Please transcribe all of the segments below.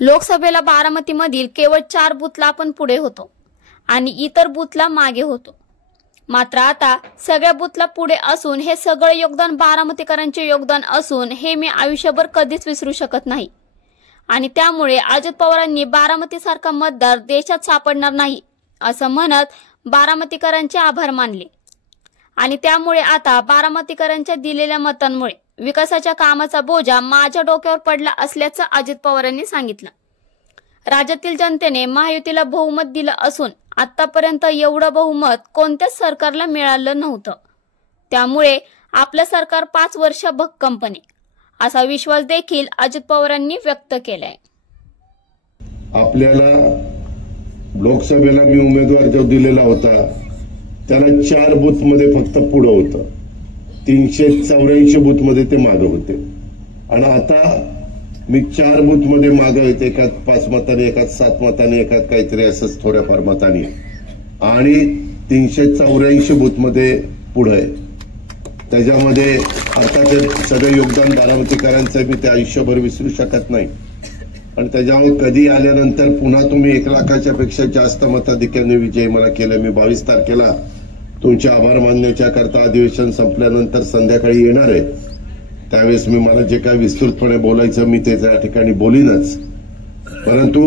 लोकसभेला बारामतीमधील केवळ 4 बूथला आपण पुढे होतो आणि इतर बूथला मागे होतो। मात्र आता सगळ्या बूथला पुढे असून हे सगळे योगदान बारामतीकरांचे योगदान असून हे मी आयुष्यभर कधीच विसरू शकत नाही आणि त्यामुळे अजित पवारांनी बारामतीसारखा मतदार देशात सापडणार नाही असं म्हणत बारामतीकरांचे आभार मानले आणि त्यामुळे आता बारामतीकरांच्या दिलेल्या मतांमुळे विकासाच्या कामाचा बोजा माझ्या डोक्यावर पडला असल्याचं अजित पवारांनी सांगितलं। राज्यातील जनतेने महायुतीला बहुमत दिलं असून आतापर्यंत एवढं बहुमत कोणत्याच सरकारला मिळालं नव्हतं, त्यामुळे आपलं सरकार 5 वर्ष भक्कमपणे असा विश्वास देखील अजित पवारांनी व्यक्त केलाय। आपल्याला लोकसभेला मी उमेदवार जो दिलेला होता त्याला 4 बूथ मध्ये फक्त पुढे होतं, 384 बूथ मध्ये ते मागे होते आणि आता मी 4 बूथ मध्ये मागे येते, एकात 5 मतांनी, एकात 7 मतांनी, एकात काहीतरी असंच थोड्याफार मतांनी आणि 384 बूथ मध्ये पुढे आहे। त्याच्यामध्ये आता ते सगळे योगदान बारामतीकरांचं मी ते आयुष्यभर विसरू शकत नाही आणि त्याच्यामुळे कधी आल्यानंतर पुन्हा तुम्ही 1 लाखाच्या पेक्षा जास्त मताधिक्याने विजय मला केला। मी 22 तारखेला तुमचे आभार मानण्याच्या करता अधिवेशन संपल्यानंतर संध्याकाळी येणार आहे, त्यावेळेस मी मला जे काय विस्तृतपणे बोलायचं मी ते त्या ठिकाणी बोलीनच, परंतु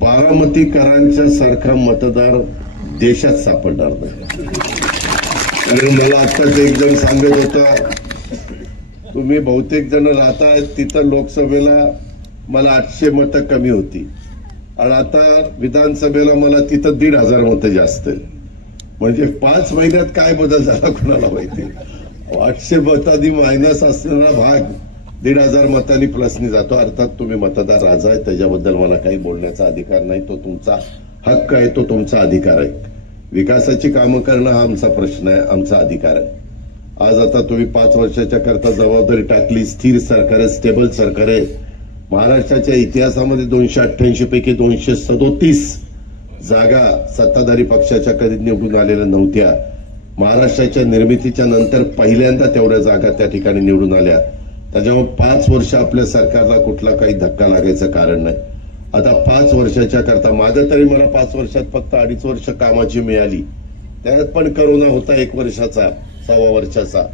बारामतीकरांच्या सारखा मतदार देशात सापडणार नाही। आणि मला आत्ताच एक जण सांगत होता तुम्ही बहुतेक जण राहताय तिथं लोकसभेला मला 800 मतं कमी होती आणि आता विधानसभेला मला तिथं 1,500 मतं जास्त आहे, म्हणजे 5 महिन्यात काय बदल झाला कुणाला माहिती। 800 मतांनी मायनस असणारा भाग 1,500 मतांनी प्लसनी जातो। अर्थात तुम्ही मतदार राजा आहे, त्याच्याबद्दल मला काही बोलण्याचा अधिकार नाही, तो तुमचा हक्क आहे, तो तुमचा अधिकार आहे। विकासाची कामं करणं हा आमचा प्रश्न आहे, आमचा अधिकार आहे। आज आता तुम्ही 5 वर्षाच्या करता जबाबदारी टाकली, स्थिर सरकार आहे, स्टेबल सरकार आहे। महाराष्ट्राच्या इतिहासामध्ये 288 पैकी 237 जागा सत्ताधारी पक्षाच्या कधी निवडून आलेल्या नव्हत्या। महाराष्ट्राच्या निर्मितीच्या नंतर पहिल्यांदा तेवढ्या जागा त्या ठिकाणी निवडून आल्या, त्याच्यामुळे 5 वर्ष आपल्या सरकारला कुठला काही धक्का लागायचं कारण नाही। आता 5 वर्षाच्या करता माझं तरी मला 5 वर्षात फक्त 2.5 वर्ष कामाची मिळाली, त्यात पण करोना होता 1 वर्षाचा, 1.25 वर्षाचा,